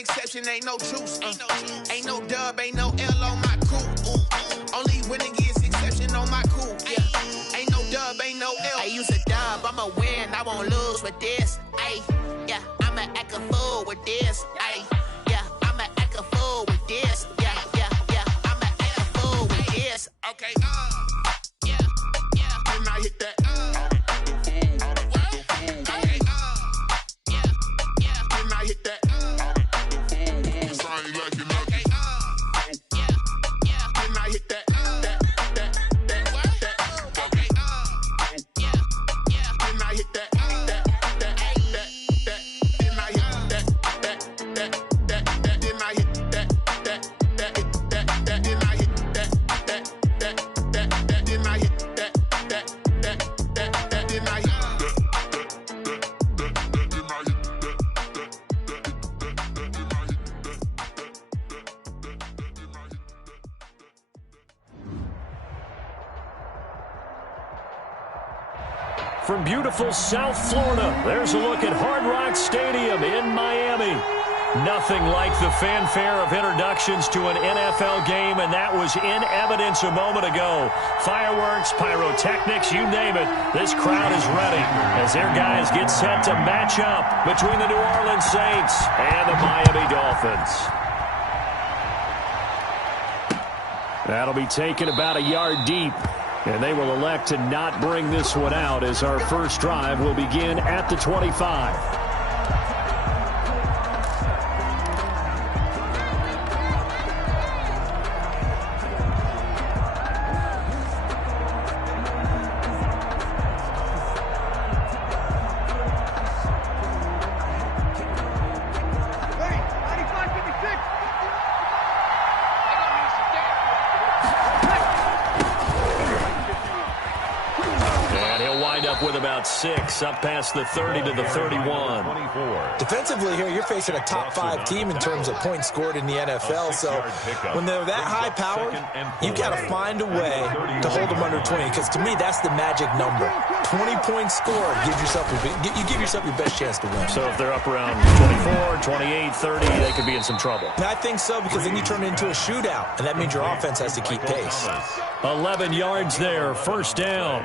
exception, ain't no truce. Ain't no dub, ain't no L on my cool. Only winning is exception on my cool. Yeah. Ain't no dub, ain't no L. I use a dub, I'ma win, I won't lose with this. Ay, yeah, I'ma act a fool with this. Ay, yeah, I'ma act a fool with this. Yeah, I'ma act a fool with this. Okay, yeah, and I hit that. From beautiful South Florida, there's a look at Hard Rock Stadium in Miami. Nothing like the fanfare of introductions to an NFL game, and that was in evidence a moment ago. Fireworks, pyrotechnics, you name it. This crowd is ready as their guys get set to match up between the New Orleans Saints and the Miami Dolphins. That'll be taken about a yard deep. And they will elect to not bring this one out as our first drive will begin at the 25. With about 6 up past the 30 to the 31. Defensively here, you're facing a top 5 team in terms of points scored in the NFL. So when they're that high powered, you got to find a way to hold them under 20. Because to me, that's the magic number. 20 points scored, you give yourself your best chance to win. So if they're up around 24, 28, 30, they could be in some trouble. And I think so, because then you turn it into a shootout, and that means your offense has to keep pace. 11 yards there, first down.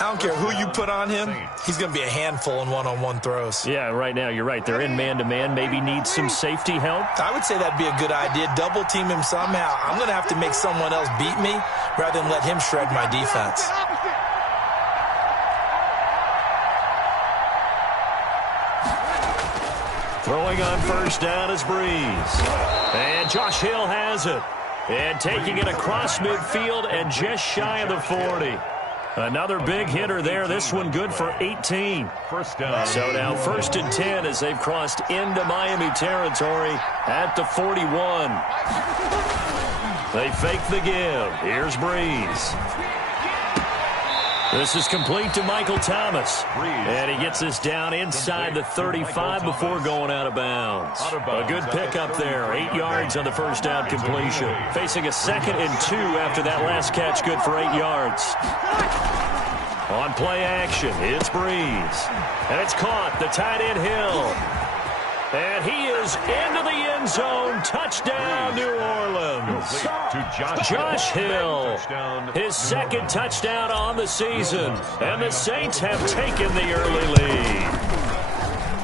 I don't care who you put on him. He's going to be a handful in one-on-one throws. Yeah, right now, you're right. They're in man-to-man. Maybe need some safety help. I would say that'd be a good idea. Double team him somehow. I'm going to have to make someone else beat me rather than let him shred my defense. Throwing on first down is Breeze. And Josh Hill has it. And taking it across midfield and just shy of the 40. Another big hitter there. This one good for 18. First down. So now first and 10 as they've crossed into Miami territory at the 41. They fake the give. Here's Breeze. This is complete to Michael Thomas. And he gets this down inside the 35 before going out of bounds. A good pickup there. 8 yards on the first down completion. Facing a 2nd and 2 after that last catch, good for 8 yards. On play action, it's Breeze. And it's caught, the tight end Hill. And he is into the end zone. Touchdown, New Orleans. Josh Hill, his 2nd touchdown on the season. And the Saints have taken the early lead.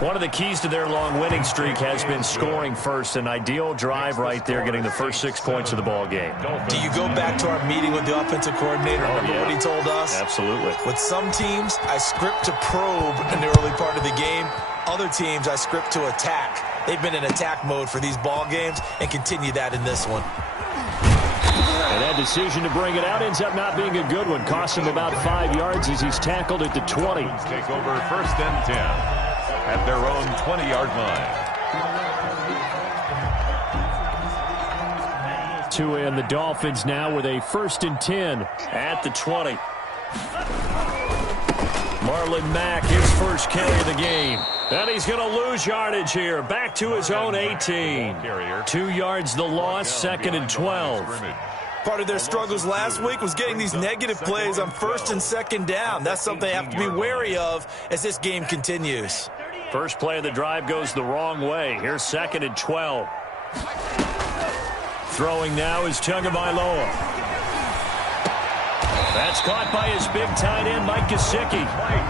One of the keys to their long winning streak has been scoring first. An ideal drive right there, getting the first 6 points of the ball game. Do you go back to our meeting with the offensive coordinator? Remember what he told us? Absolutely. With some teams, I script to probe in the early part of the game. Other teams, I script to attack. They've been in attack mode for these ball games and continue that in this one. And that decision to bring it out ends up not being a good one. Costs him about 5 yards as he's tackled at the 20. Take over first and 10 at their own 20-yard line. To end the Dolphins now with a 1st and 10 at the 20. Marlon Mack, his first carry of the game. And he's going to lose yardage here. Back to his own 18. 2 yards the loss, 2nd and 12. Part of their struggles last week was getting these negative plays on 1st and 2nd down. That's something they have to be wary of as this game continues. First play of the drive goes the wrong way. Here's 2nd and 12. Throwing now is Tagovailoa. That's caught by his big tight end, Mike Gesicki.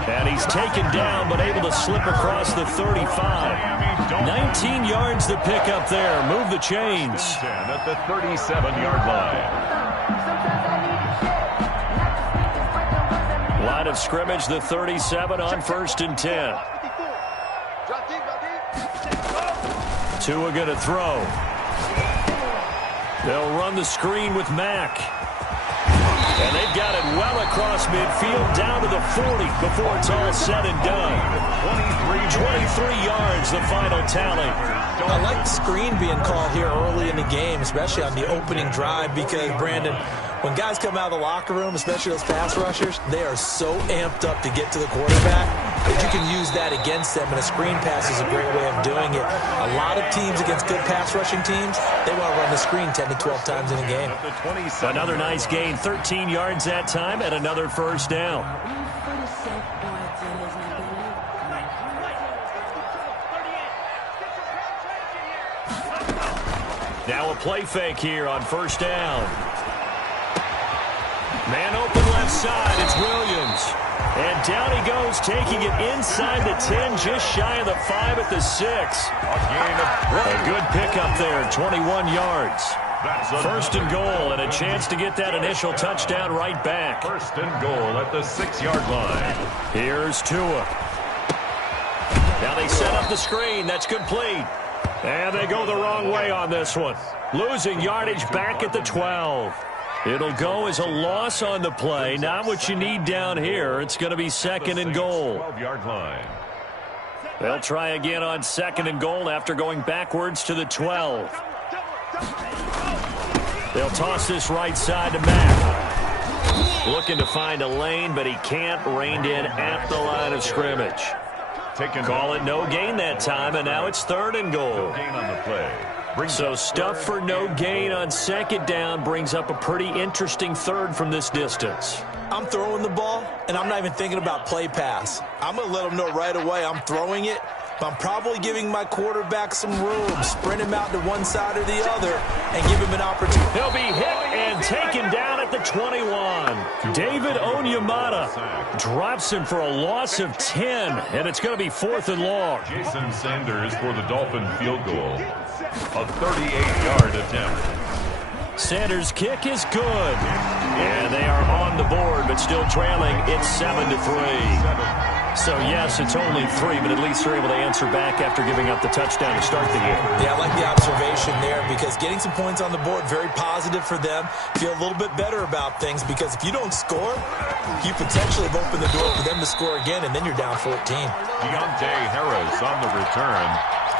And he's taken down, but able to slip across the 35. 19 yards to pick up there. Move the chains. At the 37-yard line. Line of scrimmage, the 37 on 1st and 10. Tua going to throw. They'll run the screen with Mack. And they've got it well across midfield down to the 40 before it's all said and done. 23 yards, the final tally. I like the screen being called here early in the game, especially on the opening drive, because, Brandon, when guys come out of the locker room, especially those pass rushers, they are so amped up to get to the quarterback that you can use that against them, and a screen pass is a great way of doing it. A lot of teams against good pass rushing teams, they want to run the screen 10 to 12 times in a game. Another nice gain, 13 yards that time, and another first down. Now a play fake here on 1st down. Man open left side, it's Williams. And down he goes, taking it inside the 10, just shy of the 5 at the 6. A good pickup there, 21 yards. 1st and goal, and a chance to get that initial touchdown right back. 1st and goal at the 6-yard line. Here's Tua. Now they set up the screen, that's complete. And they go the wrong way on this one. Losing yardage back at the 12. It'll go as a loss on the play. Not what you need down here. It's going to be 2nd and goal. 12-yard line. They'll try again on 2nd and goal after going backwards to the 12. They'll toss this right side to Mack. Looking to find a lane, but he can't. Reined in at the line of scrimmage. Call it no gain that time, and now it's 3rd and goal. No gain on the play. So stuff for no gain on 2nd down brings up a pretty interesting 3rd from this distance. I'm throwing the ball, and I'm not even thinking about play pass. I'm going to let them know right away I'm throwing it, but I'm probably giving my quarterback some room, sprint him out to one side or the other, and give him an opportunity. He'll be hit and taken down at the 21. David Onyemata drops him for a loss of 10, and it's going to be 4th and long. Jason Sanders for the Dolphin field goal. A 38-yard attempt. Sanders' kick is good. And they are on the board, but still trailing. It's 7-3. So, yes, it's only 3, but at least they're able to answer back after giving up the touchdown to start the game. Yeah, I like the observation there, because getting some points on the board, very positive for them. Feel a little bit better about things, because if you don't score, you potentially have opened the door for them to score again, and then you're down 14. Deontay Harris on the return.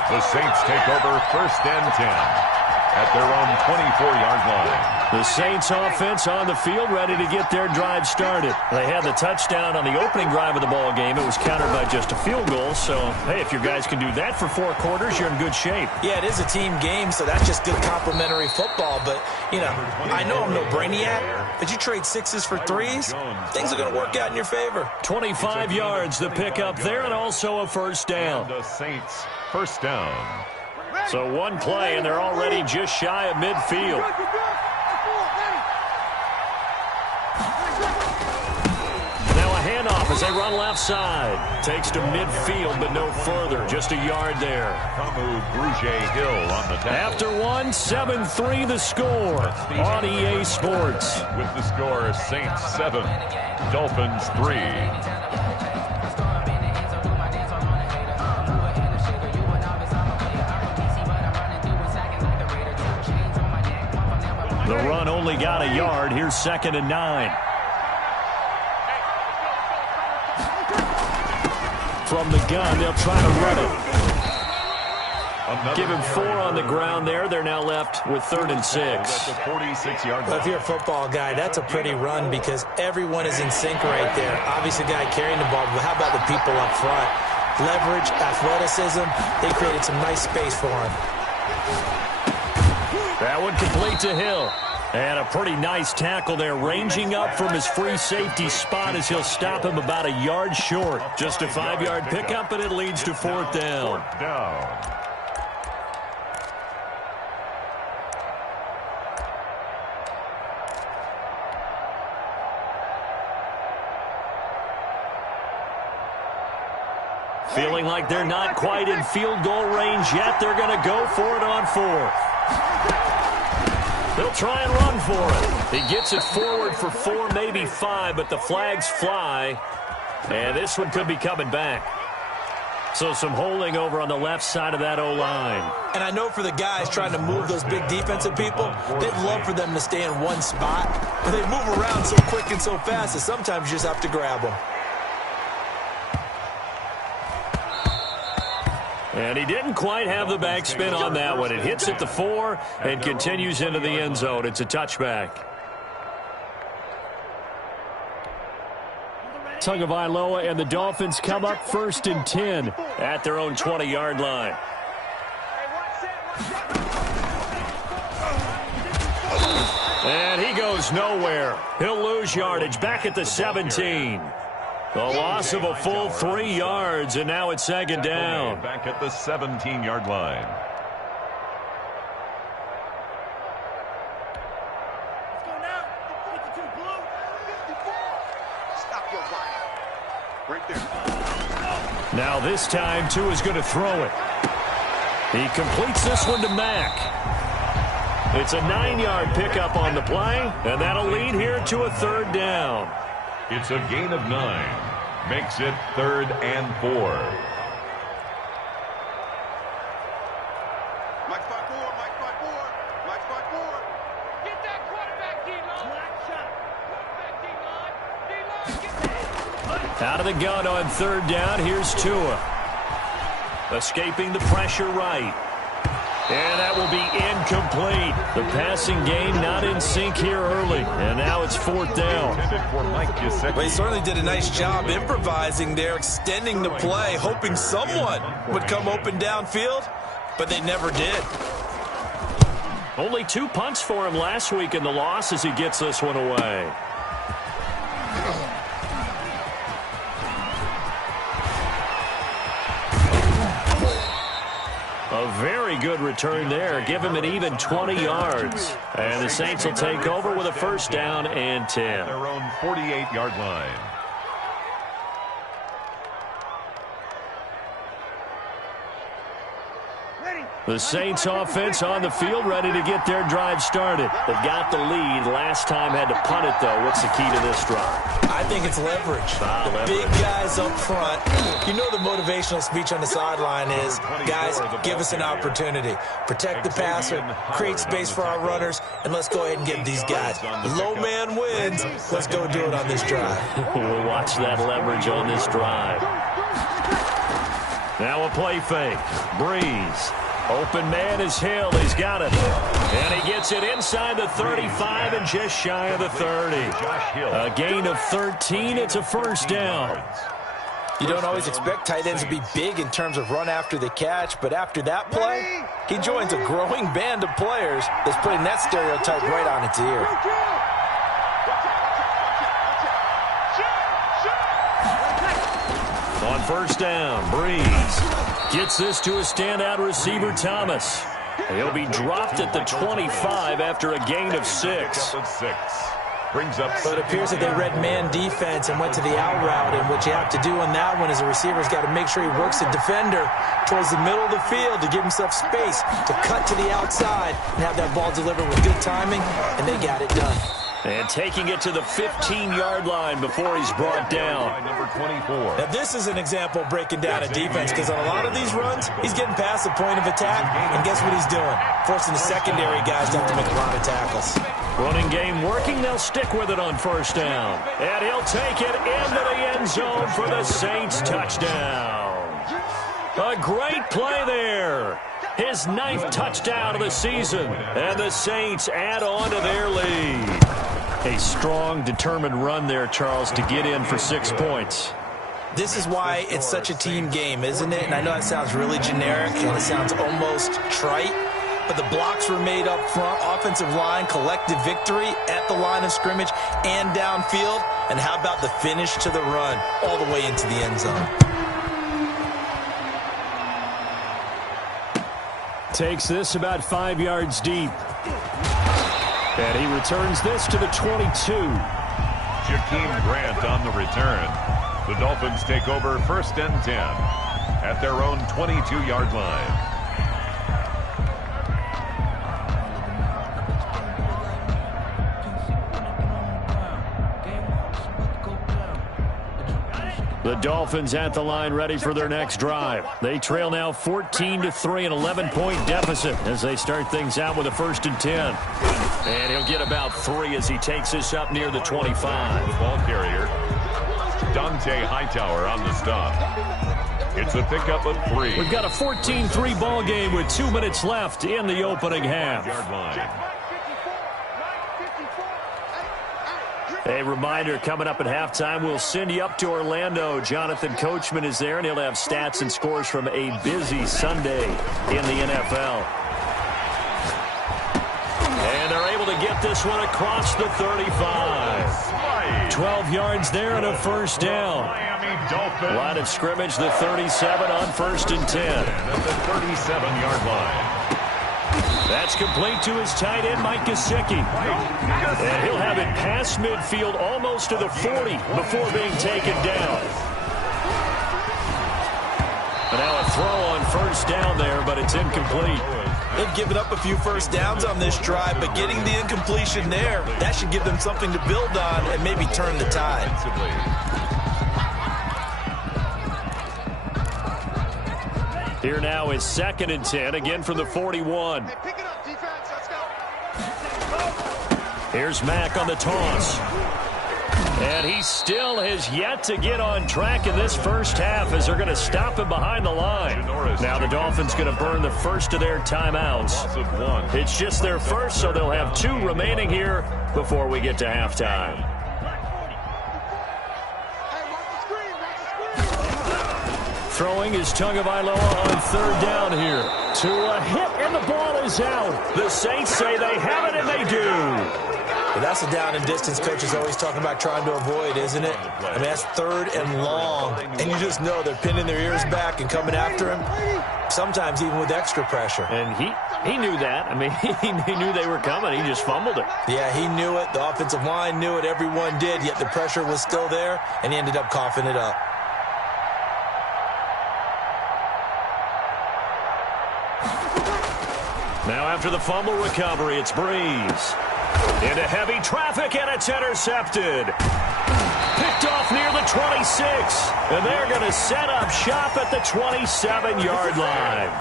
The Saints take over 1st and 10 at their own 24-yard line. The Saints offense on the field, ready to get their drive started. They had the touchdown on the opening drive of the ball game. It was countered by just a field goal. So, hey, if your guys can do that for 4 quarters, you're in good shape. Yeah, it is a team game, so that's just good complimentary football. But, you know, I know I'm no brainiac, but you trade 6s for 3s, things are going to work out in your favor. 25 yards to pick up there, and also a 1st down. The Saints 1st down. So one play, and they're already just shy of midfield. Now a handoff as they run left side. Takes to midfield, but no further. Just a yard there. Kamu Brugier-Hill on the tackle. After one, 7-3 the score on EA Sports. With the score, Saints 7, Dolphins 3. The run only got a yard. Here's 2nd and 9. From the gun, they'll try to run it. Give him 4 on the ground there. They're now left with 3rd and 6. Well, if you're a football guy, that's a pretty run, because everyone is in sync right there. Obviously, the guy carrying the ball, but how about the people up front? Leverage, athleticism, they created some nice space for him. That one complete to Hill. And a pretty nice tackle there, ranging up from his free safety spot as he'll stop him about a yard short. Just a 5-yard pickup, and it leads to 4th down. Feeling like they're not quite in field goal range yet. They're going to go for it on 4th. They'll try and run for it. He gets it forward for 4, maybe 5, but the flags fly. And this one could be coming back. So some holding over on the left side of that O-line. And I know for the guys trying to move those big defensive people, they'd love for them to stay in one spot. But they move around so quick and so fast that sometimes you just have to grab them. And he didn't quite have the backspin on that one. It hits at the 4 and continues into the end zone. It's a touchback. Tagovailoa and the Dolphins come up 1st and 10 at their own 20-yard line. And he goes nowhere. He'll lose yardage back at the 17. The loss of a full 3 yards, and now it's 2nd down. Back at the 17-yard line. Let's go now. 52 blue. 54. Stop your body. Right there. Now this time, Tua is going to throw it. He completes this one to Mack. It's a 9-yard pickup on the play, and that'll lead here to a 3rd down. It's a gain of 9. Makes it 3rd and 4. Mike 5-4. Mike 5-4. Mike 5-4. Get that quarterback, D-line. Black shot. Quarterback, D-line. D-line, get that. Out of the gun on 3rd down, here's Tua. Escaping the pressure right. And that will be incomplete. The passing game not in sync here early. And now it's 4th down. Well, he certainly did a nice job improvising there, extending the play, hoping someone would come open downfield, but they never did. Only 2 punts for him last week in the loss as he gets this one away. A very good return there. Give him an even 20 yards. And the Saints will take over with a 1st down and 10. Their own 48-yard line. The Saints offense on the field, ready to get their drive started. They've got the lead. Last time had to punt it, though. What's the key to this drive? I think it's leverage. The big guys up front. You know the motivational speech on the sideline is, guys, give us an opportunity. Protect the passer, create space for our runners, and let's go ahead and get these guys. Low man wins. Let's go do it on this drive. We'll watch that leverage on this drive. Now a play fake. Breeze. Open man is Hill. He's got it. And he gets it inside the 35 and just shy of the 30. A gain of 13. It's a 1st down. You don't always expect tight ends to be big in terms of run after the catch, but after that play, he joins a growing band of players that's putting that stereotype right on its ear. On 1st down, Breeze gets this to a standout receiver, Thomas. He'll be dropped at the 25 after a gain of 6. But it appears that they read man defense and went to the out route, and what you have to do on that one is the receiver's got to make sure he works the defender towards the middle of the field to give himself space to cut to the outside and have that ball delivered with good timing, and they got it done. And taking it to the 15-yard line before he's brought down. Number 24. Now, this is an example of breaking down a defense, because on a lot of these runs, he's getting past the point of attack, and guess what he's doing? Forcing the secondary guys to have to make a lot of tackles. Running game working. They'll stick with it on 1st down. And he'll take it into the end zone for the Saints touchdown. A great play there. His 9th touchdown of the season. And the Saints add on to their lead. A strong, determined run there, Charles, to get in for 6 points. This is why it's such a team game, isn't it? And I know that sounds really generic and it sounds almost trite, but the blocks were made up front. Offensive line, collective victory at the line of scrimmage and downfield. And how about the finish to the run all the way into the end zone? Takes this about 5 yards deep. And he returns this to the 22. Jakeem Grant on the return. The Dolphins take over 1st and 10 at their own 22-yard line. The Dolphins at the line ready for their next drive. They trail now 14-3, an 11-point deficit as they start things out with a 1st and 10. And he'll get about 3 as he takes this up near the 25. The ball carrier, Dante Hightower on the stop. It's a pickup of 3. We've got a 14-3 ball game with 2 minutes left in the opening half. Yard line. A reminder, coming up at halftime, we'll send you up to Orlando. Jonathan Coachman is there, and he'll have stats and scores from a busy Sunday in the NFL. And they're able to get this one across the 35. 12 yards there and a 1st down. Line of scrimmage, the 37 on 1st and 10. At the 37-yard line. That's complete to his tight end, Mike Gesicki. And he'll have it past midfield, almost to the 40 before being taken down. And now a throw on 1st down there, but it's incomplete. They've given up a few 1st downs on this drive, but getting the incompletion there, that should give them something to build on and maybe turn the tide. Here now is 2nd and 10, again from the 41. Here's Mack on the toss. And he still has yet to get on track in this first half as they're going to stop him behind the line. Now the Dolphins going to burn the first of their timeouts. It's just their first, so they'll have 2 remaining here before we get to halftime. Throwing is Tagovailoa on 3rd down here. To a hit, and the ball is out. The Saints say they have it, and they do. Well, that's a down and distance coach is always talking about trying to avoid, isn't it? I mean, that's 3rd and long. And you just know they're pinning their ears back and coming after him, sometimes even with extra pressure. And he knew that. I mean, he knew they were coming. He just fumbled it. Yeah, he knew it. The offensive line knew it. Everyone did, yet the pressure was still there, and he ended up coughing it up. Now after the fumble recovery, it's Breeze. Into heavy traffic, and it's intercepted. Picked off near the 26. And they're going to set up shop at the 27-yard line.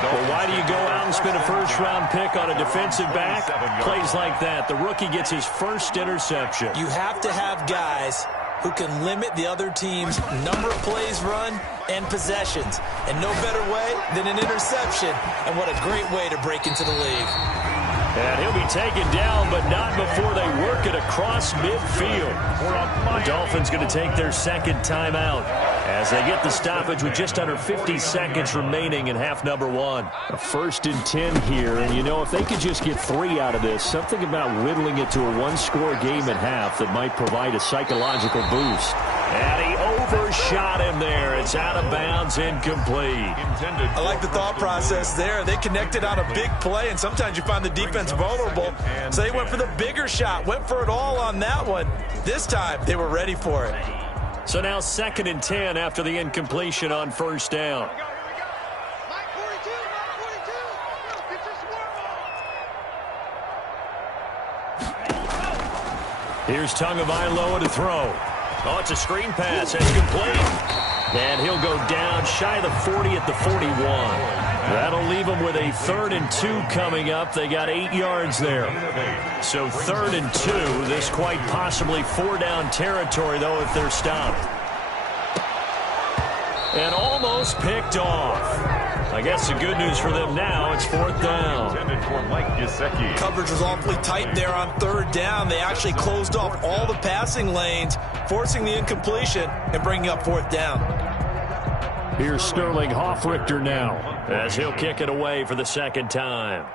Well, why do you go out and spend a 1st-round pick on a defensive back? Plays like that. The rookie gets his 1st interception. You have to have guys who can limit the other team's number of plays run and possessions. And no better way than an interception. And what a great way to break into the league. And he'll be taken down, but not before they work it across midfield. The Dolphins going to take their 2nd timeout as they get the stoppage with just under 50 seconds remaining in half number 1. A 1st and 10 here, and you know, if they could just get 3 out of this, something about whittling it to a 1-score game at half that might provide a psychological boost. And he overshot him there. It's out of bounds, incomplete. I like the thought process there. They connected on a big play, and sometimes you find the defense vulnerable. So they went for the bigger shot, went for it all on that one. This time, they were ready for it. So now 2nd and 10 after the incompletion on 1st down. Here's Tagovailoa to throw. Oh, it's a screen pass. It's complete. And he'll go down shy of the 40 at the 41. That'll leave them with a 3rd and 2 coming up. They got 8 yards there. So 3rd and 2. This quite possibly 4-down territory, though, if they're stopped. And almost picked off. I guess the good news for them now, it's 4th down. Coverage was awfully tight there on 3rd down. They actually closed off all the passing lanes, forcing the incompletion and bringing up 4th down. Here's Sterling Hoffrichter now as he'll kick it away for the second time.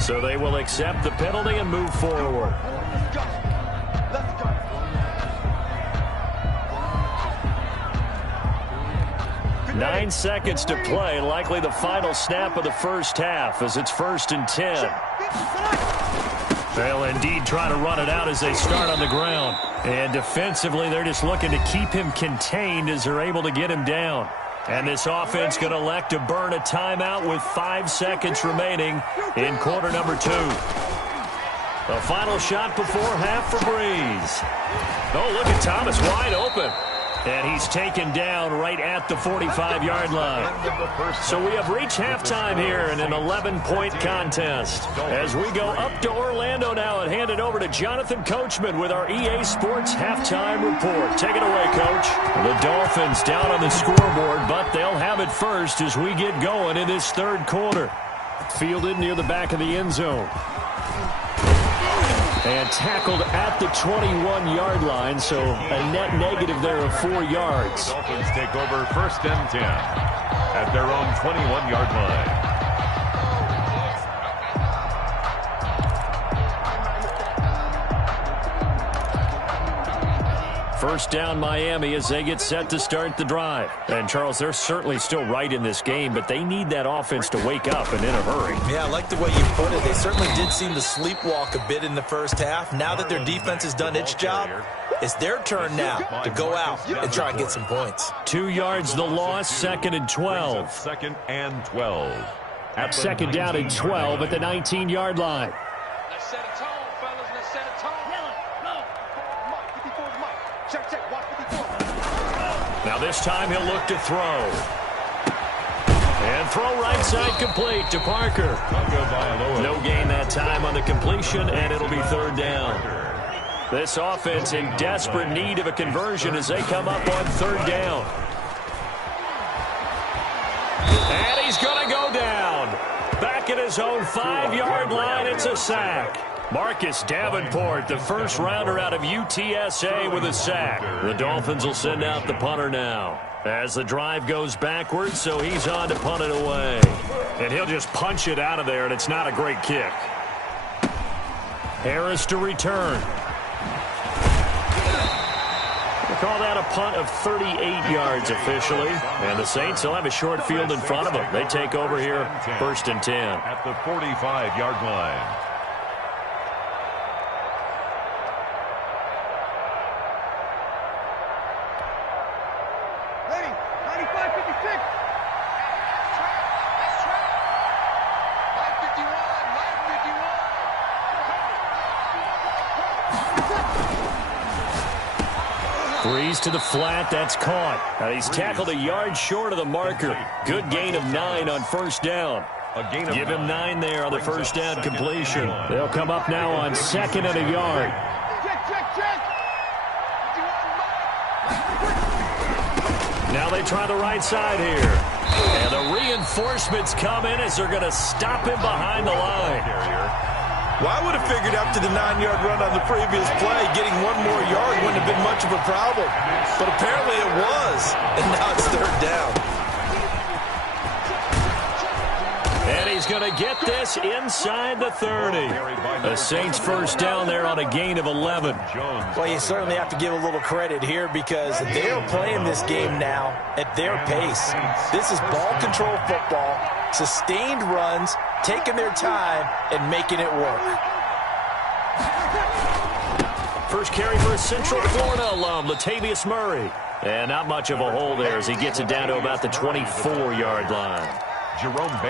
So they will accept the penalty and move forward. 9 seconds to play, likely the final snap of the first half as it's 1st and 10. They'll indeed try to run it out as they start on the ground. And defensively, they're just looking to keep him contained as they're able to get him down. And this offense going to elect to burn a timeout with 5 seconds remaining in quarter number 2. The final shot before half for Breeze. Oh, look at Thomas wide open. And he's taken down right at the 45-yard line. So we have reached halftime here in an 11-point contest. As we go up to Orlando now and hand it over to Jonathan Coachman with our EA Sports halftime report. Take it away, Coach. The Dolphins down on the scoreboard, but they'll have it first as we get going in this third quarter. Fielded near the back of the end zone. And tackled at the 21-yard line, so a net negative there of 4 yards. Dolphins take over 1st and 10 at their own 21-yard line. First down Miami as they get set to start the drive. And, Charles, they're certainly still right in this game, but they need that offense to wake up and in a hurry. Yeah, I like the way you put it. They certainly did seem to sleepwalk a bit in the first half. Now that their defense has done its job, it's their turn now to go out and try and get some points. 2 yards the loss, 2nd and 12. 2nd and 12. At second down and 12 at the 19-yard line. Let's set a tone, fellas. Let's set a tone. Now this time he'll look to throw. And throw right side complete to Parker. No gain that time on the completion, and it'll be 3rd down. This offense in desperate need of a conversion as they come up on 3rd down. And he's going to go down. Back at his own 5-yard line, it's a sack. Marcus Davenport, the first rounder out of UTSA with a sack. The Dolphins will send out the punter now as the drive goes backwards, so he's on to punt it away. And he'll just punch it out of there, and it's not a great kick. Harris to return. We'll call that a punt of 38 yards officially. And the Saints will have a short field in front of them. They take over here 1st and 10. At the 45-yard line. Breeze to the flat, that's caught. He's tackled a yard short of the marker. Good gain of 9 on 1st down. Give him 9 there on the 1st down completion. They'll come up now on 2nd and a yard. Now they try the right side here. And the reinforcements come in as they're going to stop him behind the line. Well, I would have figured after the 9-yard run on the previous play, getting 1 more yard wouldn't have been much of a problem. But apparently it was, and now it's 3rd down. And he's going to get this inside the 30. The Saints 1st down there on a gain of 11. Well, you certainly have to give a little credit here because they're playing this game now at their pace. This is ball control football, sustained runs, taking their time and making it work. First carry for a Central Florida alum, Latavius Murray. And not much of a hole there as he gets it down to about the 24-yard line.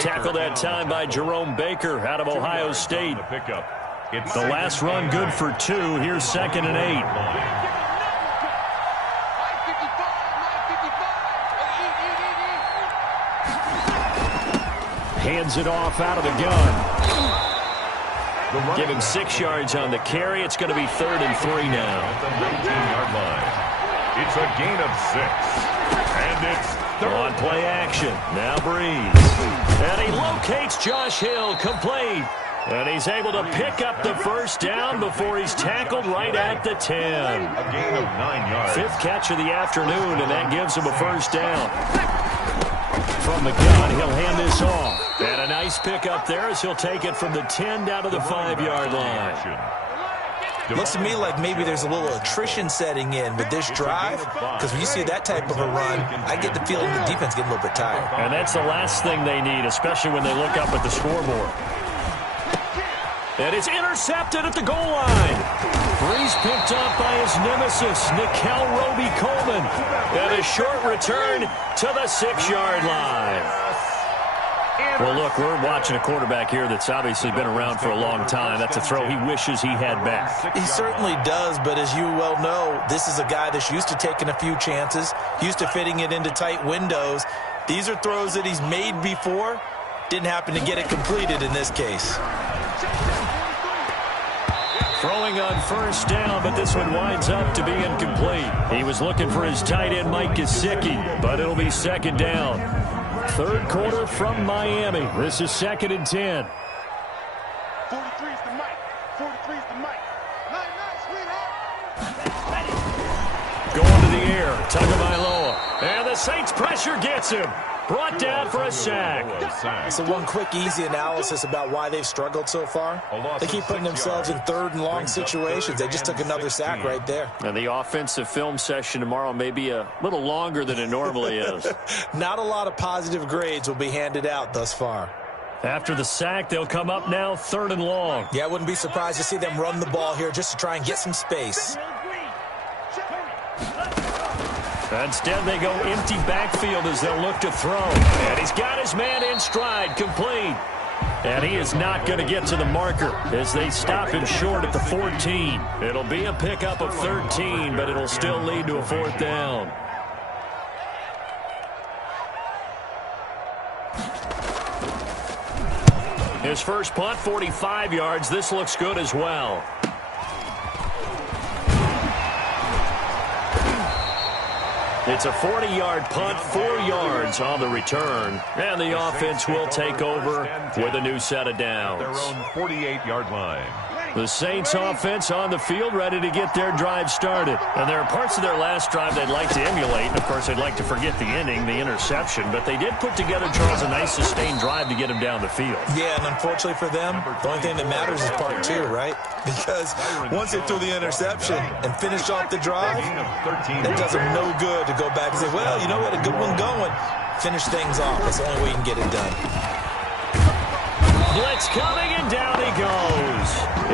Tackled that time by Jerome Baker out of Ohio State. The last run good for 2. Here's 2nd and 8. Hands it off out of the gun. Give him 6 yards on the carry. It's going to be 3rd and 3 now. At the 19-yard line. It's a gain of 6. And it's on play action. Now Breeze. And he locates Josh Hill, complete. And he's able to pick up the first down before he's tackled right at the 10. A gain of 9 yards. 5th catch of the afternoon, and that gives him a first down. From the gun, he'll hand this off. And a nice pick up there as he'll take it from the 10 down to the 5-yard line. Looks to me like maybe there's a little attrition setting in with this drive, because when you see that type of a run, I get the feeling the defense getting a little bit tired. And that's the last thing they need, especially when they look up at the scoreboard. And it's intercepted at the goal line. Breeze picked up by his nemesis, Nickel Roby-Coleman. And a short return to the 6-yard line. Well, look, we're watching a quarterback here that's obviously been around for a long time. That's a throw he wishes he had back. He certainly does, but as you well know, this is a guy that's used to taking a few chances, used to fitting it into tight windows. These are throws that he's made before. Didn't happen to get it completed in this case. Throwing on first down, but this one winds up to be incomplete. He was looking for his tight end, Mike Gesicki, but it'll be 2nd down. 3rd quarter from Miami. This is 2nd and 10. 43's the mic. 43's the mic. Going to the air. Tagovailoa. And the Saints pressure gets him. Brought down for a sack. So one quick, easy analysis about why they've struggled so far. They keep putting themselves in 3rd and long situations. They just took another sack right there. And the offensive film session tomorrow may be a little longer than it normally is. Not a lot of positive grades will be handed out thus far. After the sack, they'll come up now 3rd and long. Yeah, I wouldn't be surprised to see them run the ball here just to try and get some space. Instead, they go empty backfield as they'll look to throw. And he's got his man in stride, complete. And he is not going to get to the marker as they stop him short at the 14. It'll be a pickup of 13, but it'll still lead to a 4th down. His first punt, 45 yards. This looks good as well. It's a 40-yard punt, 4 yards on the return. And the offense will take over with a new set of downs. Their own 48-yard line. The Saints offense on the field, ready to get their drive started. And there are parts of their last drive they'd like to emulate. And, of course, they'd like to forget the ending, the interception. But they did put together, Charles, a nice sustained drive to get him down the field. Yeah, and unfortunately for them, the only thing that matters is part 2, right? Because once they threw the interception and finished off the drive, it does them no good to go back and say, well, you know what, a good one going. Finish things off. That's the only way you can get it done. Blitz coming, and down he goes.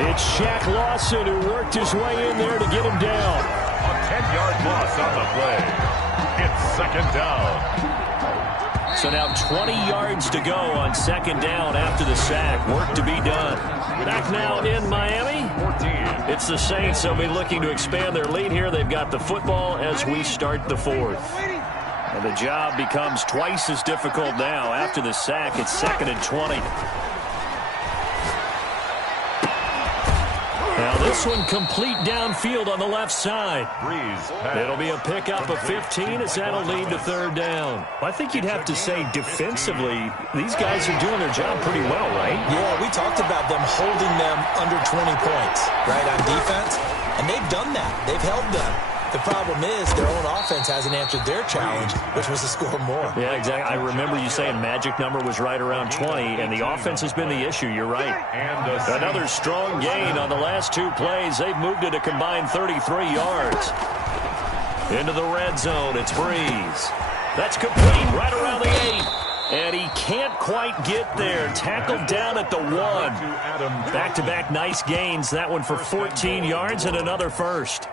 It's Shaq Lawson who worked his way in there to get him down. A 10-yard loss on the play. It's 2nd down. So now 20 yards to go on 2nd down after the sack. Work to be done. Back now in Miami. 14. It's the Saints. They'll be looking to expand their lead here. They've got the football as we start the 4th. And the job becomes twice as difficult now. After the sack, it's 2nd and 20. Now this one complete downfield on the left side. It'll be a pickup of 15 as that'll lead to 3rd down. I think you'd have to say defensively, these guys are doing their job pretty well, right? Yeah, we talked about them holding them under 20 points, right, on defense. And they've done that. They've held them. The problem is their own offense hasn't answered their challenge, which was to score more. Yeah, exactly. I remember you saying magic number was right around 20, and the offense has been the issue. You're right. And another strong gain on the last 2 plays. They've moved it a combined 33 yards. Into the red zone, it's Breeze. That's complete right around the 8. And he can't quite get there. Tackled down at the 1. Back-to-back nice gains. That one for 14 yards and another first.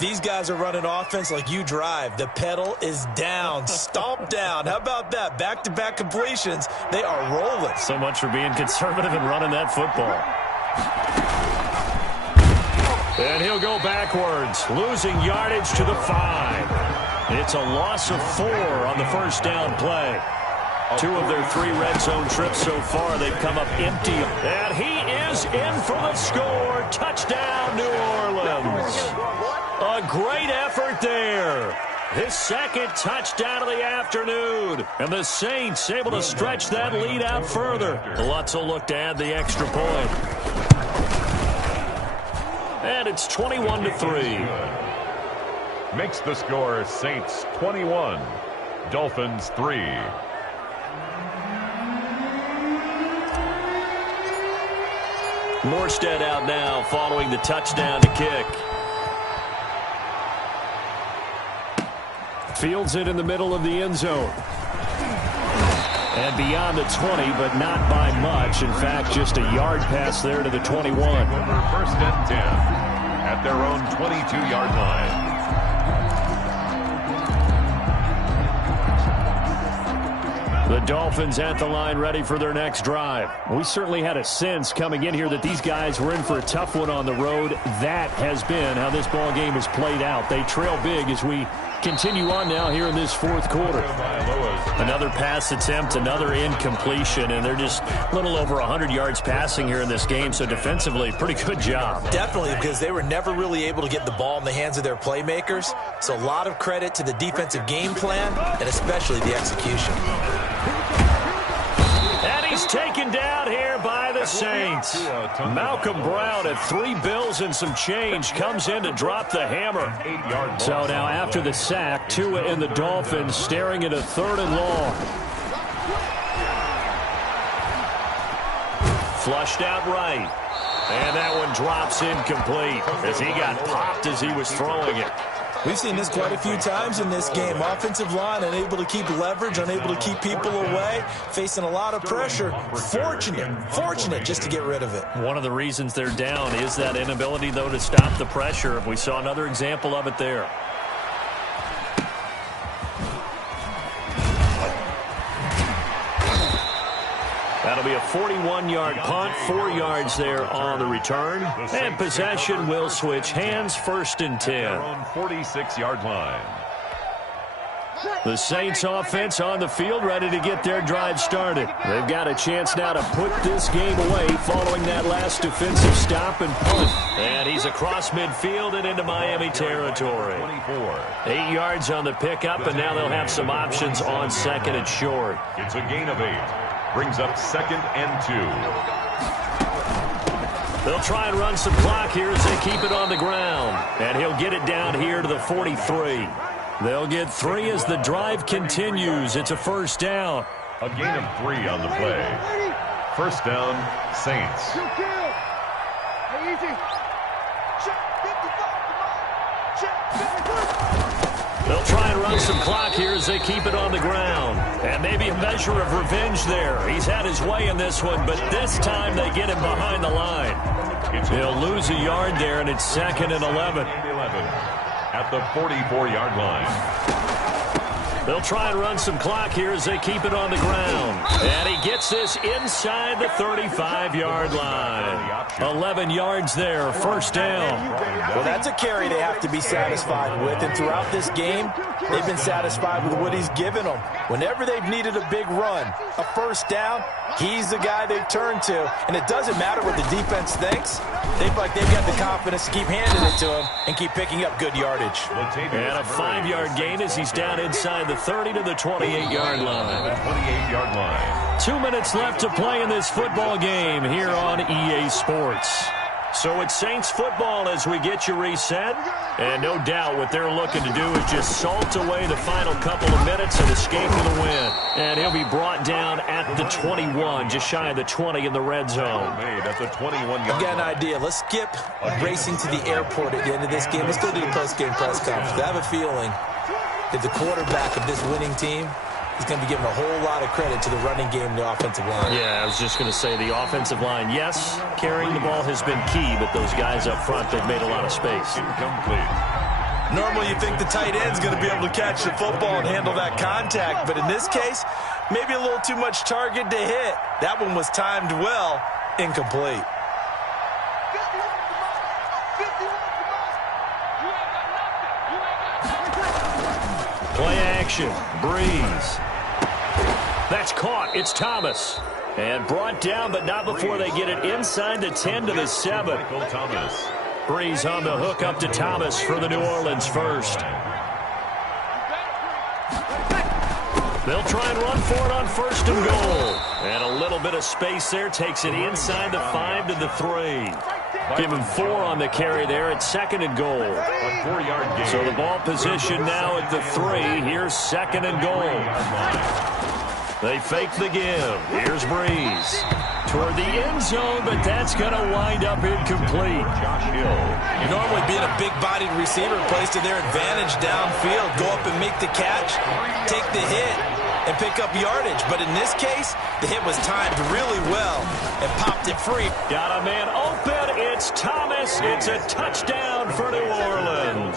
These guys are running offense like you drive. The pedal is down, stomp down. How about that? Back-to-back completions. They are rolling. So much for being conservative and running that football. And he'll go backwards, losing yardage to the 5. It's a loss of 4 on the first down play. 2 of their 3 red zone trips so far, they've come up empty. And he is in for the score. Touchdown, New Orleans. A great effort there. His second touchdown of the afternoon. And the Saints able to stretch that lead out further. Lutz will look to add the extra point. And it's 21-3. Makes the score Saints 21, Dolphins 3. Morstead out now following the touchdown to kick. Fields it in the middle of the end zone. And beyond the 20, but not by much. In fact, just a yard pass there to the 21. Over first and 10 at their own 22-yard line. The Dolphins at the line ready for their next drive. We certainly had a sense coming in here that these guys were in for a tough one on the road. That has been how this ball game has played out. They trail big as we continue on now here in this fourth quarter. Another pass attempt, another incompletion, and they're just a little over 100 yards passing here in this game, so defensively, pretty good job. Definitely, because they were never really able to get the ball in the hands of their playmakers. So a lot of credit to the defensive game plan and especially the execution. And he's taken down here by the Saints. Malcolm Brown at 3 bills and some change comes in to drop the hammer. So now after the sack, Tua and the Dolphins staring at a 3rd and long. Flushed out right. And that one drops incomplete as he got popped as he was throwing it. We've seen this quite a few times in this game. Offensive line unable to keep leverage, unable to keep people away, facing a lot of pressure. Fortunate just to get rid of it. One of the reasons they're down is that inability, though, to stop the pressure. We saw another example of it there. That'll be a 41-yard punt, 4 yards there on the return. And possession will switch hands, 1st and 10. Their own 46-yard line. The Saints offense on the field, ready to get their drive started. They've got a chance now to put this game away following that last defensive stop and punt. And he's across midfield and into Miami territory. 8 yards on the pickup, and now they'll have some options on 2nd and short. It's a gain of 8. Brings up 2nd and 2. They'll try and run some clock here as they keep it on the ground. And he'll get it down here to the 43. They'll get 3 as the drive continues. It's a 1st down. A gain of 3 on the play. 1st down, Saints. They'll try and run some clock here as they keep it on the ground. And maybe a measure of revenge there. He's had his way in this one, but this time they get him behind the line. He'll lose a yard there, and it's 2nd and 11. At the 44-yard line. They'll try and run some clock here as they keep it on the ground. And he gets this inside the 35-yard line. 11 yards there, 1st down. Well, that's a carry they have to be satisfied with. And throughout this game, they've been satisfied with what he's given them. Whenever they've needed a big run, a 1st down, he's the guy they've turned to. And it doesn't matter what the defense thinks. They feel like they've got the confidence to keep handing it to him and keep picking up good yardage. And a 5-yard gain as he's down inside the 30 to the 28-yard line. 28-yard line. 2 minutes left to play in this football game here on EA Sports. So it's Saints football as we get you reset. And no doubt what they're looking to do is just salt away the final couple of minutes and escape with a win. And he'll be brought down at the 21, just shy of the 20 in the red zone. Made at the 21-yard I've got an idea. Let's skip racing to the airport at the end of this game. Let's go do the post-game press conference. I have a feeling that the quarterback of this winning team is going to be given a whole lot of credit to the running game and the offensive line. Yeah, I was just going to say the offensive line, yes, carrying the ball has been key, but those guys up front, they've made a lot of space. Incomplete. Normally you think the tight end's going to be able to catch the football and handle that contact, but in this case, maybe a little too much target to hit. That one was timed well, incomplete. Play action, Breeze. That's caught. It's Thomas. And brought down, but not before they get it inside the 10 to the 7. Thomas. Breeze on the hook up to Thomas for the New Orleans first. They'll try and run for it on 1st and goal. And a little bit of space there takes it inside the 5 to the 3. Give him 4 on the carry there at 2nd and goal. A 4-yard gain. So the ball position now at the 3. Here's 2nd and goal. They fake the give. Here's Breeze. Toward the end zone, but that's going to wind up incomplete. Josh Hill. Normally being a big-bodied receiver plays to their advantage downfield. Go up and make the catch, take the hit, and pick up yardage. But in this case, the hit was timed really well and popped it free. Got a man open. It's Thomas. It's a touchdown for New Orleans.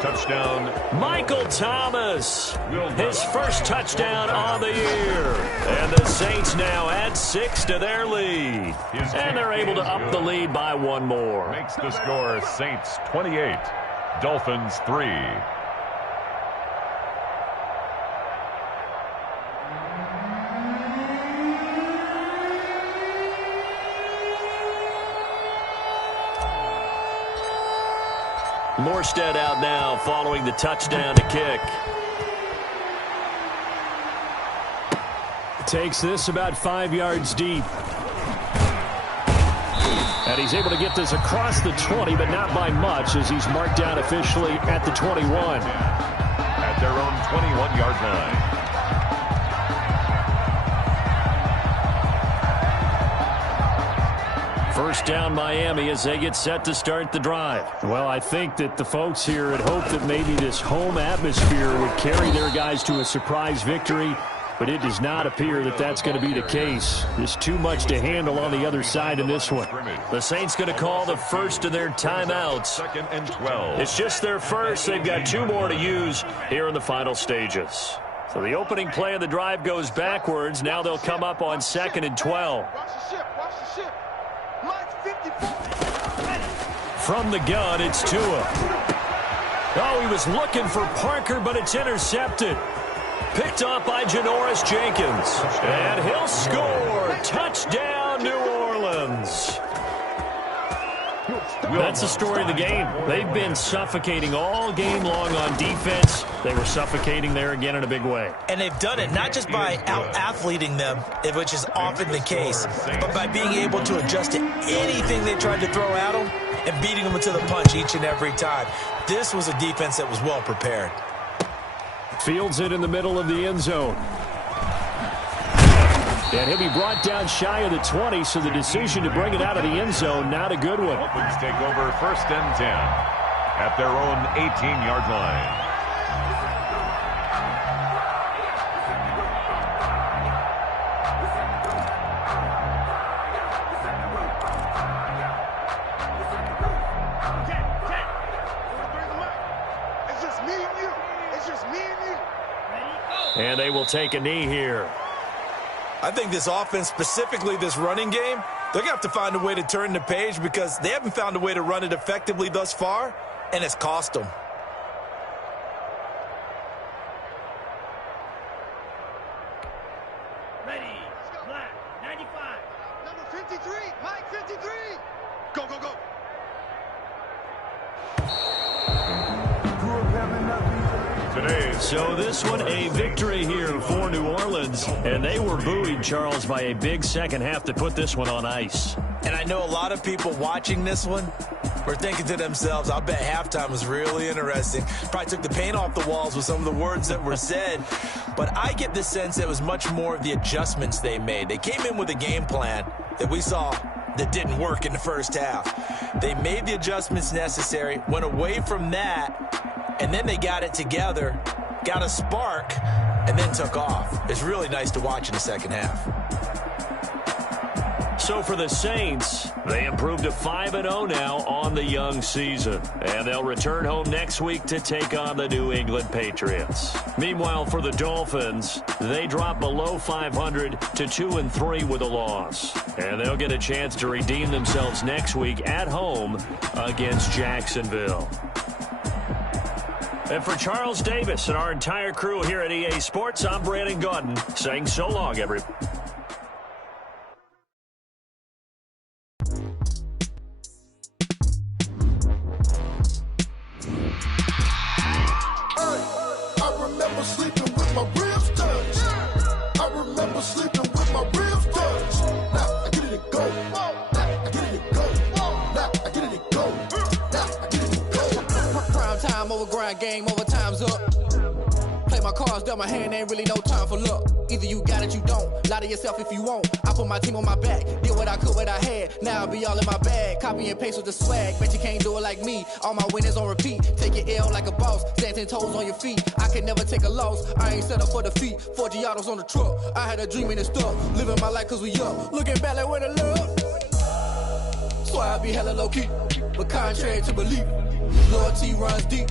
Touchdown. Michael Thomas, his first touchdown on the year. And the Saints now add 6 to their lead. And they're able to up the lead by 1 more. Makes the score Saints 28, Dolphins 3. Morstead out now following the touchdown to kick. Takes this about 5 yards deep. And he's able to get this across the 20, but not by much as he's marked down officially at the 21. At their own 21-yard line. First down Miami as they get set to start the drive. Well, I think that the folks here had hoped that maybe this home atmosphere would carry their guys to a surprise victory, but it does not appear that that's going to be the case. There's too much to handle on the other side in this one. The Saints going to call the first of their timeouts. 2nd and 12. It's just their first. They've got 2 more to use here in the final stages. So the opening play of the drive goes backwards. Now they'll come up on 2nd and 12. From the gun, it's Tua. Oh, he was looking for Parker, but it's intercepted. Picked off by Janoris Jenkins. And he'll score. Touchdown, New Orleans. That's the story of the game. They've been suffocating all game long on defense. They were suffocating there again in a big way. And they've done it not just by out-athleting them, which is often the case, but by being able to adjust to anything they tried to throw at them and beating them to the punch each and every time. This was a defense that was well prepared. Fields it in the middle of the end zone. And he'll be brought down shy of the 20, so the decision to bring it out of the end zone, not a good one. Dolphins take over 1st and 10 at their own 18-yard line. And they will take a knee here. I think this offense, specifically this running game, they're going to have to find a way to turn the page because they haven't found a way to run it effectively thus far, and it's cost them. Ready, black, 95. Number 53, Mike 53. Go, go, go. So this one, a victory here for New Orleans. And they were buoyed, Charles, by a big second half to put this one on ice. And I know a lot of people watching this one were thinking to themselves, I bet halftime was really interesting. Probably took the paint off the walls with some of the words that were said. But I get the sense it was much more of the adjustments they made. They came in with a game plan that we saw that didn't work in the first half. They made the adjustments necessary, went away from that, and then they got it together, got a spark, and then took off. It's really nice to watch in the second half. So for the Saints, they improved to 5-0 now on the young season. And they'll return home next week to take on the New England Patriots. Meanwhile, for the Dolphins, they drop below 500 to 2-3 with a loss. And they'll get a chance to redeem themselves next week at home against Jacksonville. And for Charles Davis and our entire crew here at EA Sports, I'm Brandon Gaudin saying so long, everyone. I remember sleeping with my ribs touched. I remember sleeping with my ribs touched. Now I get it and go. Now I get it and go. Now I get it and go. Now I get it and go. Prime time over grind, game over, time's up. Play my cards, dealt my hand, ain't really no time for luck. Either you got it, you don't. Lie to yourself if you won't. I put my team on my back, did what I could, what I had. Now I'll be all in my bag, copy and paste with the swag. Bet you can't do it like me. All my winners on repeat. Take your L like a boss, stand 10 toes on your feet. I can never take a loss. I ain't set up for defeat. 4 Giottos on the truck. I had a dream and it stuck. Living my life cause we up. Looking back like where the love. So I be hella low key, but contrary to belief, loyalty runs deep.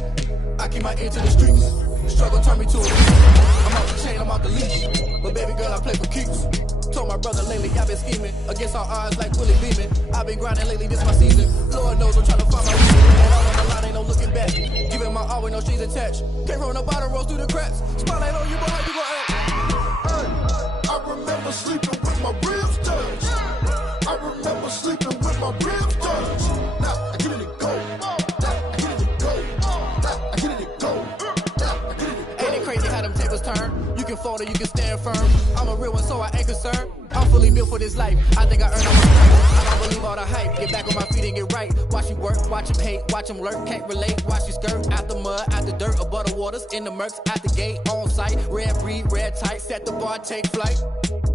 I keep my ear to the streets. Struggle turn me to a beast. I'm off the chain, I'm off the leash. But baby girl, I play for keeps. Told my brother lately, I've been scheming against all odds like Willie Beeman. I've been grinding lately, this my season. Lord knows I'm trying to find my reason. And all on the line, ain't no looking back. Giving my all with no strings attached. Came from the bottom, rose through the cracks. Spotlight on you, boy, how you gon' act? I remember sleeping with my ribs touched. I remember sleeping with my ribs touched. Now I get it and go. Now I get it and go. Now I get it and go. Ain't it crazy how them tables turn? You can fold or you can stand firm. I'm a real one, so I ain't concerned. I'm fully built for this life. I think I earned all my stripes. I don't believe all the hype. Get back on my feet and get right. Watch you work, watch him hate, watch him lurk. Can't relate, watch you skirt. Out the mud, out the dirt, above the waters, in the murks, at the gate, on site. Red breed, red tight, set the bar, take flight.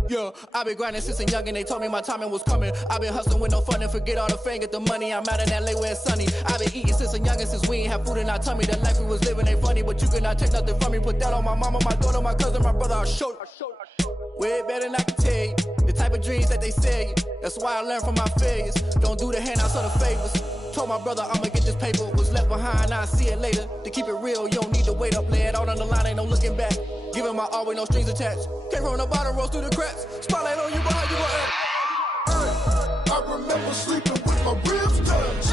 Yeah, I been grinding since a youngin', they told me my timing was coming. I been hustling with no fun and forget all the fame, get the money. I'm out in LA where it's sunny. I been eating since a youngin', since we ain't have food in our tummy. The life we was living ain't funny, but you cannot take nothing from me. Put that on my mama, my daughter, my cousin, my brother, I'll show you. Way better than I can tell you. The type of dreams that they sell you. That's why I learned from my failures. Don't do the handouts or the favors. Told my brother I'ma get this paper. Was left behind, I'll see it later. To keep it real, you don't need to wait up. Lay it out on the line, ain't no looking back. Giving my all with no strings attached. Came from the bottom, rose through the cracks. Spotlight on you, boy, how you gon' act? I remember sleeping with my ribs touched.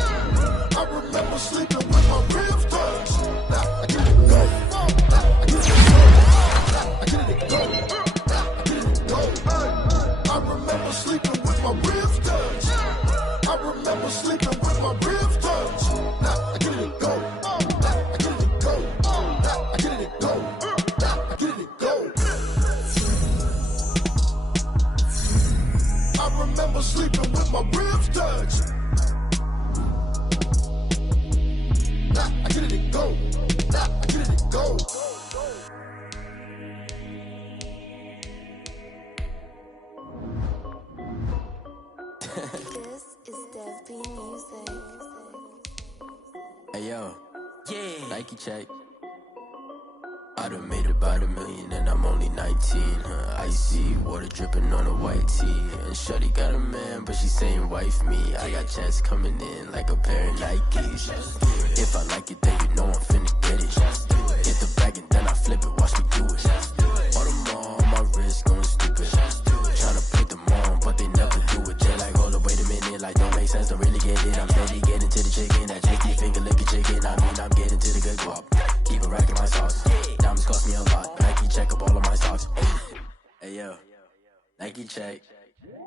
I remember sleeping with my ribs touched. Now I get it and go. Now I get it and go. Now I get it and go. Now I get it and go. I remember sleeping with my ribs touched. I remember sleeping with my ribs touched. Now I get it and go. Now I get it and go. Now I get it and go. Now I get it and go. I remember sleeping with my ribs touched. Now I get it and go. Now I get it and go. This is Dev B Music. Hey yo, yeah, Nike check. I done made about $1 million and I'm only 19. Icy water dripping on a white tee. And shorty got a man, but she saying wife me. I got checks coming in like a pair of Nikes. If I like it, then you know I'm finna get it. Get the bag and then I flip it, watch me do it. All them on my wrist going stupid. Tryna put them on, but they never do it. They're like, hold up, wait a minute, like don't make sense, don't really get it. I'm steady getting to the chicken, that cheeky finger licking chicken. I mean, I'm getting to the good guap. Keep a rack in my sauce. Diamonds cost me a lot. Nike check up all of my stocks. Hey yo, Nike check.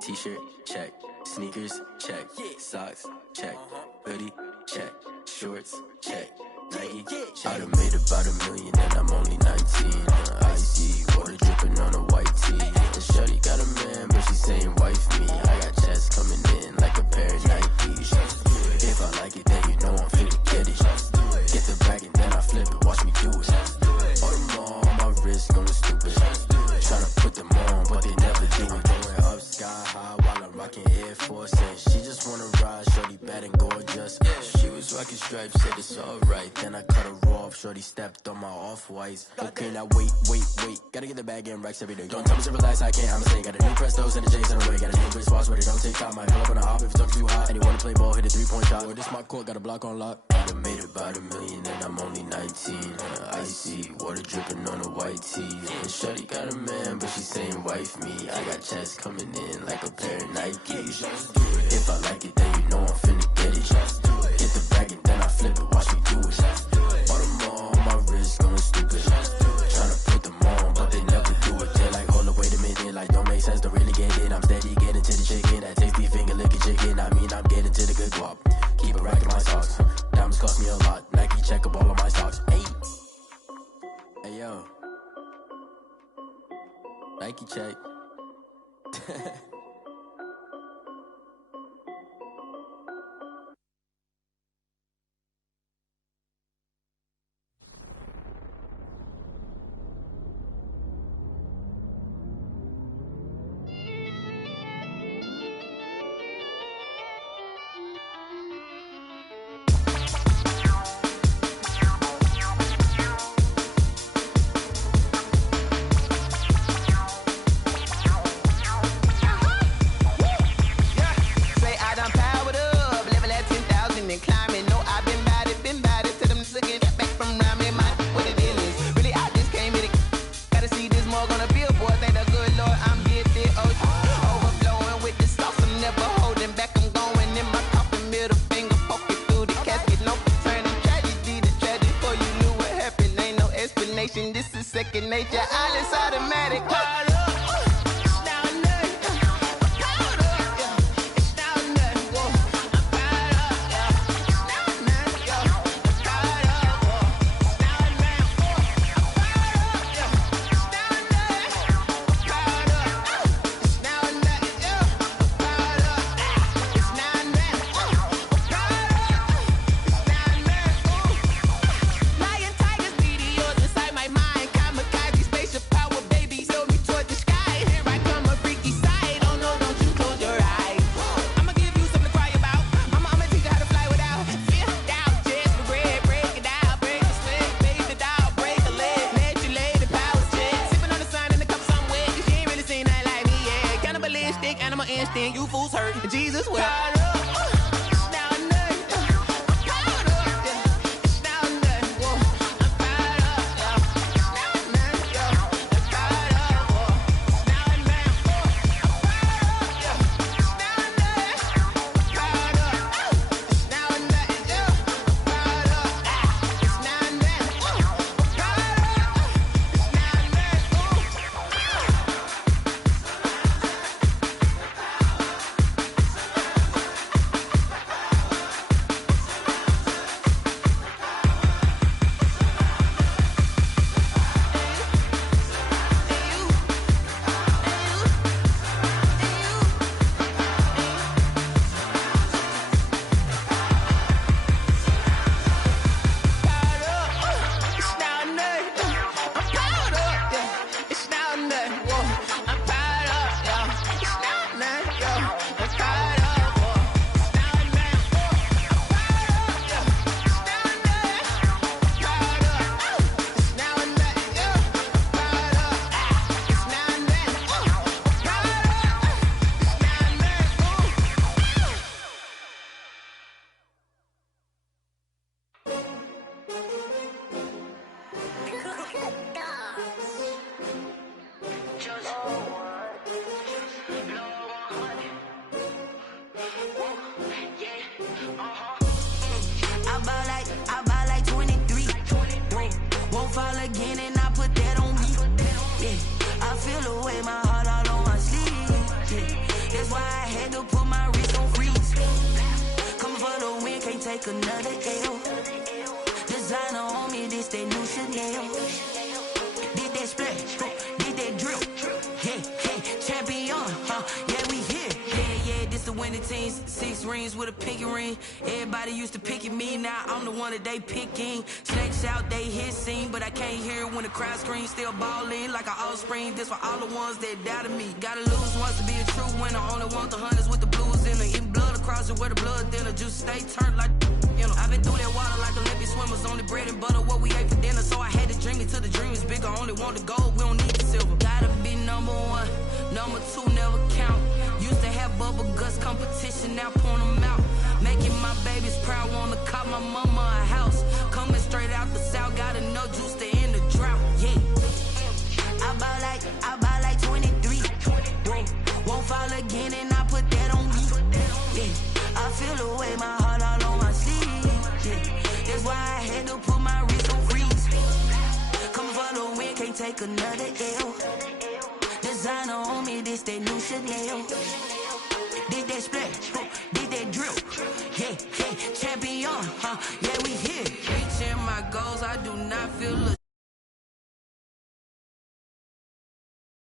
T-shirt check. Sneakers check. Socks check. Hoodie check. Shorts check. Nike check. I done made about $1 million and I'm only 19. Icy water dripping on a white tee. And shorty got a man, but she saying wife me. I got checks coming in like a pair of Nikes. If I like it, then you know I'm finna get it. Get the bag and then I flip it, watch me do it. All them on my wrist going stupid. Tryna put them on, but they never do it. Going up sky high while I'm rocking Air Force. And she just wanna ride, shorty bad and gorgeous. She was rocking stripes, said it's alright. Then I cut her off, shorty stepped on my off-whites. Okay, now wait. Gotta get the bag and racks every day. Don't tell me to relax, I can't, I'ma say. Got a new Prestos and a J's in the way. Got a new Chris Foss where they don't take time. Might pull up on a hop if it's talking too hot. And you wanna play ball, hit a 3-point shot. Or this my court, got a block on lock. I done made about $1 million and I'm only 19. Icy water dripping on a white tee. And shorty got a man, but she saying wife me. I got checks coming in like a pair of Nikes. If I like it, then you know I'm finna get it. Get the bag and then I flip it, watch me do it. All them on my wrist check. This is second nature, all is automatic. You fools hurt. Jesus will. Another L. Designer on me, this that new Chanel. Did that splash, did that drill. Yeah, champion, yeah, we here. Yeah, this the winning team. 6 rings with a pinky ring. Everybody used to pick at me, now I'm the one that they picking. Snakes out, they hit scene, but I can't hear it when the crowd screams. Still ballin' like an offspring. This for all the ones that doubted me. Gotta lose once to be a true winner. Only want the hunters with the blues in it. Eating blood across it where the blood thinner. Just stay turned like, you know. I've been through that water like Olympic swimmers. Only bread and butter what we ate for dinner. So I had to dream it till the dream is bigger. Only want the gold, we don't need the silver. Gotta be number 1, number 2 never count. Used to have bubble guts competition, now point them out. Making my babies proud, wanna call my mama a house. Coming straight out the south, gotta know juice to end the drought. Yeah, I buy like 23. Won't fall again, and I put that on me. Yeah, I feel the way, my heart all on my sleeve. Yeah, that's why I had to put my wrist on freeze. Coming for the win, can't take another L. Designer on me, this that new Chanel. Did that splash, did that drill. Yeah, champion, yeah, we here. Reaching my goals, I do not feel a